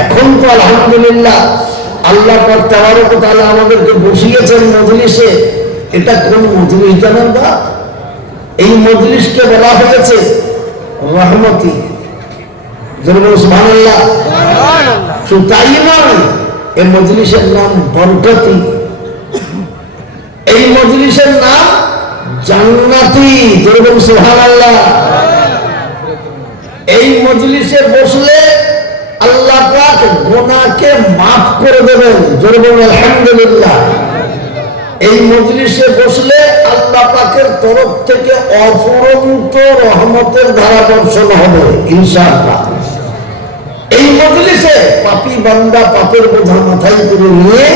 এখন তো আলহামদুলিল্লাহ আল্লাহ তাবারক ওয়া তাআলা আমাদেরকে বসিয়েছেন মজলিসে। এটা কোন মজলিস জানেন বা? এই মজলিসকে বলা হয়েছে রহমতি। তাই নয় এই মজলিসের নাম বরকতি। এই মজলিসের নাম জান্নাতি। যেরকম সুবহানাল্লাহ। এই মজলিসে বসলে আল্লাহ গোনাকে মাফ করে দেবেন। আলহামদুলিল্লাহ। এই মজলিসে বসলে আল্লাহ পাকের তরফ থেকে অফুরন্ত রহমতের ধারা বর্ষণ হবে, ইনশাআল্লাহ। এই মজলিসে পাপি বান্দা পাপের বোঝা মাথায় করে নিয়ে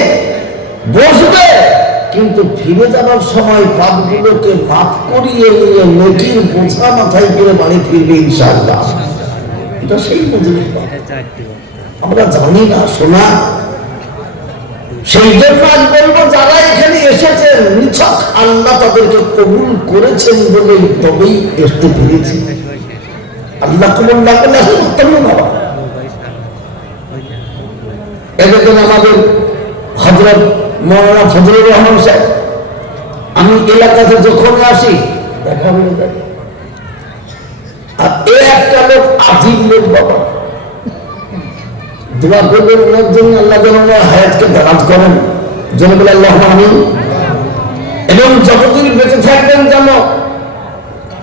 বসবে, কিন্তু ফিরে যাবার সময় পাপগুলোকে মাফ করিয়ে নিয়ে নেকির বোঝা মাথায় করে বাড়ি ফিরবে, ইনশাআল্লাহ। এটা সেই মজলিস। আমরা জানি না, শোনা। সেই জন্য আজ বলব, যারা এখানে এসেছেন, নিছক আল্লাহ তাদেরকে কবুল করেছেন বলেই তবেই আসতে পেরেছি। আল্লাহ কবুল না করলে আসতে পারতাম না বাবা। এরকম আমাদের হজরত মৌলানা রহমান সাহেব, আমি এলাকাতে যখন আসি, দেখা হয়ে যায়। আর এ একটা লোক আজিব লোক বাবা। দোয়া করবেন ওনার জন্য আল্লাহ যেন ওনার হায়াতকে দারাজ করেন। যেন বলে আল্লাহ আমিন। এবং যতদিন বেঁচে থাকবেন যেন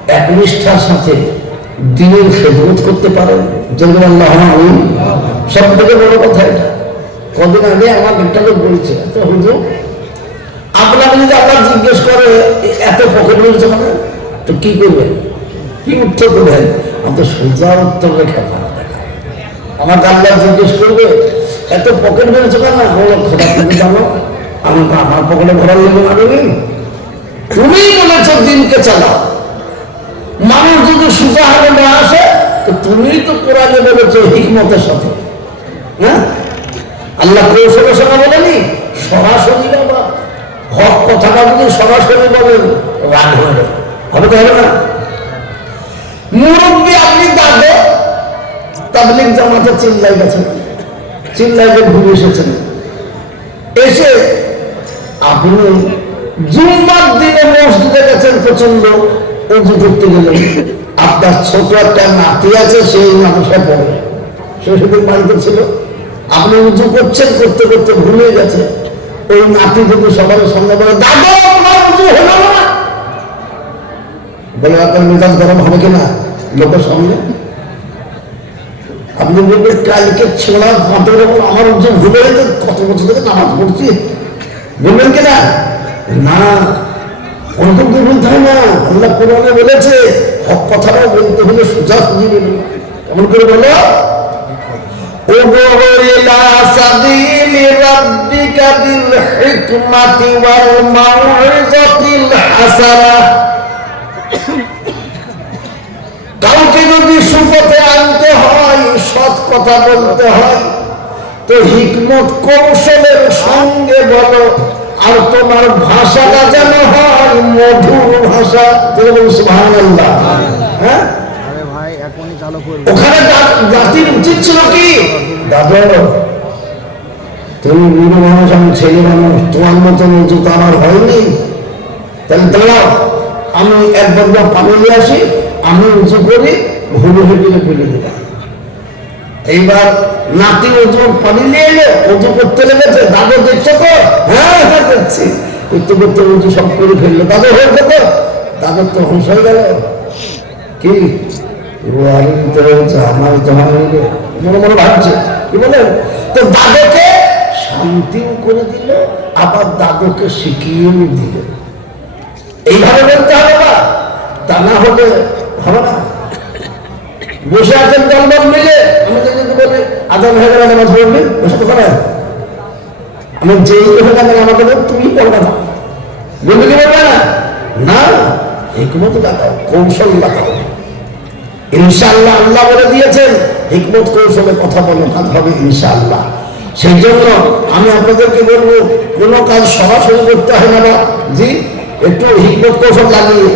একনিষ্ঠার সাথে দিনের খেদমত করতে পারেন। যেন আল্লাহ আমিন। সব থেকে বড় কথা এটা। কদিন আগে আমার একটা লোক বলছে এত হুজুর, আপনাকে যদি আবার জিজ্ঞেস করে এত পকেট বলছে তো কি করবেন? কি উত্তর আমি তো সোজা উত্তর লেখা পারা আমার আল্লাহ জিজ্ঞেস করবে, এত পকেট বেড়েছে কেন? বলো খোদা, তুমি জানো, আমি তো আমার পকেটে ভরার লেগে মানুষ তুমি বলেছ দিনকে চালাও। মানুষ যদি সুজা হবে না আসে, তো তুমি তো কোরআনে বলেছ হিকমতের সাথে। হ্যাঁ? আল্লাহ কৌশলের সঙ্গে বলেনি, সরাসরি বাবা। হক কথাটা যদি সরাসরি বলেন, রাগ হবে। হবে তো হবে না। মুরব্বী আপনি দাদে তাবলিক জামাতে চিল্লাই গেছেন চিল্লাই ঘুরে এসেছেন। এসে আপনি জুম্মার দিনে মসজিদে গেছেন প্রচণ্ড উঁচু করতে গেলেন আপনার ছোট একটা নাতি আছে, সেই মানুষের পড়ে। সে সেদিন বাড়িতে ছিল। আপনি উঁচু করছেন, করতে করতে ভুলে গেছে। ওই নাতি যদি সবার সামনে বলে, দাদা উঁচু হলো না? বলে, আপনার মেজাজ গরম হবে কিনা? লোকের সামনে। আপনি বলবেন কালকে ছোড়া ফাঁটের এবং আমার যে ভুলে গেছে কত বছর থেকে নামাজ পড়ছি বলবেন কিনা না ওরকম তো বলতে হয় না আল্লাহ কোরআনে বলেছে হক কথাটা বলতে হলে সোজা সুজি বলবে কেমন করে বলো ادع إلى سبيل ربك بالحكمة والموعظة الحسنة কথা বলতে হয়। তো হিকমত কৌশলের সঙ্গে বলো, আর তোমার ভাষাটা যেন হয় মধুর ভাষা। হ্যাঁ? জাতির উচিত ছিল কি? দাদা আমি ছেলে তোমার মতন আমার হয়নি। আমি একবার পানি নিয়ে আসি, আমি উঁচু করি ভুলে ভুলে ফেলে দিলাম এইবার নাতি উঁচু পানি নিয়ে এলো উঁচু করতে লেগেছে দাদু দেখছ তো? হ্যাঁ হ্যাঁ দেখছি। করতে করতে উঁচু সব করে ফেলল। দাদু হয়ে গেল দাদুর তো ধ্বংস হয়ে গেল। কি? ভিতরে হচ্ছে আমার তোমার মিলে মনে মনে ভাবছে। কি বলে? তো দাদুকে শান্তিও করে দিল, আবার দাদুকে শিখিয়েও দিল। এইভাবে বলতে হবে না। তা না হলে হবে না। বসে আছেন দলবল মিলে। আদান হয়ে গেলে নামাজ পড়বি? বসে তো আমি যেই হয়ে গেলে আমাকে তুমি পড়বে না বলবে কি বলবে? না। হিকমত লাগাও কৌশল লাগাও ইনশাআল্লাহ আল্লাহ বলে দিয়েছেন, হিকমত কৌশলে কথা বলে, কাজ হবে ইনশাআল্লাহ। সেই জন্য আমি আপনাদেরকে বলব, কোনো কাজ সরাসরি করতে হয় না জি, একটু হিকমত কৌশল লাগিয়ে।